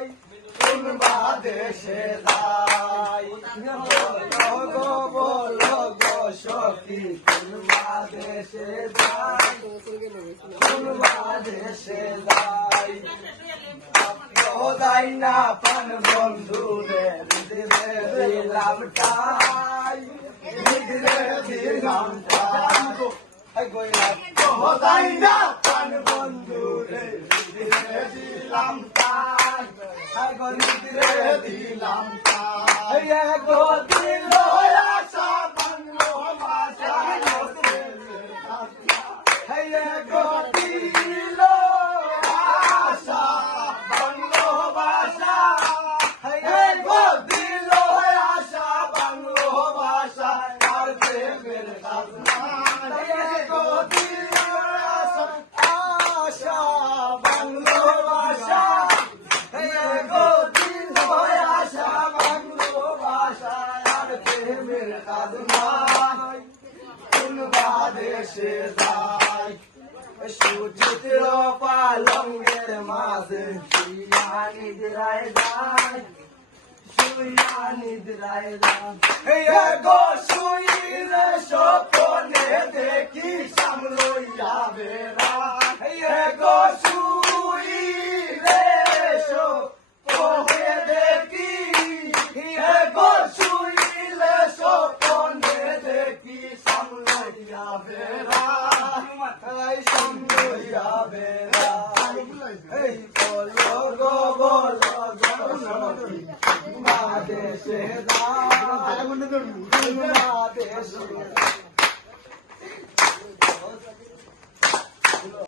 পাই কোন দেশে যাই গো বলো গো সখী কোন দেশে যাই যাই যাই পান বন্ধু রে দিলে দিলাম দিলে দিলাম গইলা যাই না পান বন্ধু রে দিলে দিলাম টাই এই গইলা দিলাম আশা বাংলো ভাষা এই গো দিল আশা বাংলো ভাষা এই গো দিল আশা বাংলো ভাষা আর প্রেমের খাজনা এই গো দিল আশা আশা বাংলো ভাষা এই গো দিল আশা বাংলো ভাষা আর প্রেমের খাজনা কোন দেশে যায় সুচিত্র পালঙ্গের মাঝে শুইয়া নিদ্রায় যায় শুইয়া নিদ্রায় যায় সামলইয়া বেড়া এই সামলইয়া বেড়া এই বলো গো বলো গো সখী বাদেশে দা বাদেশে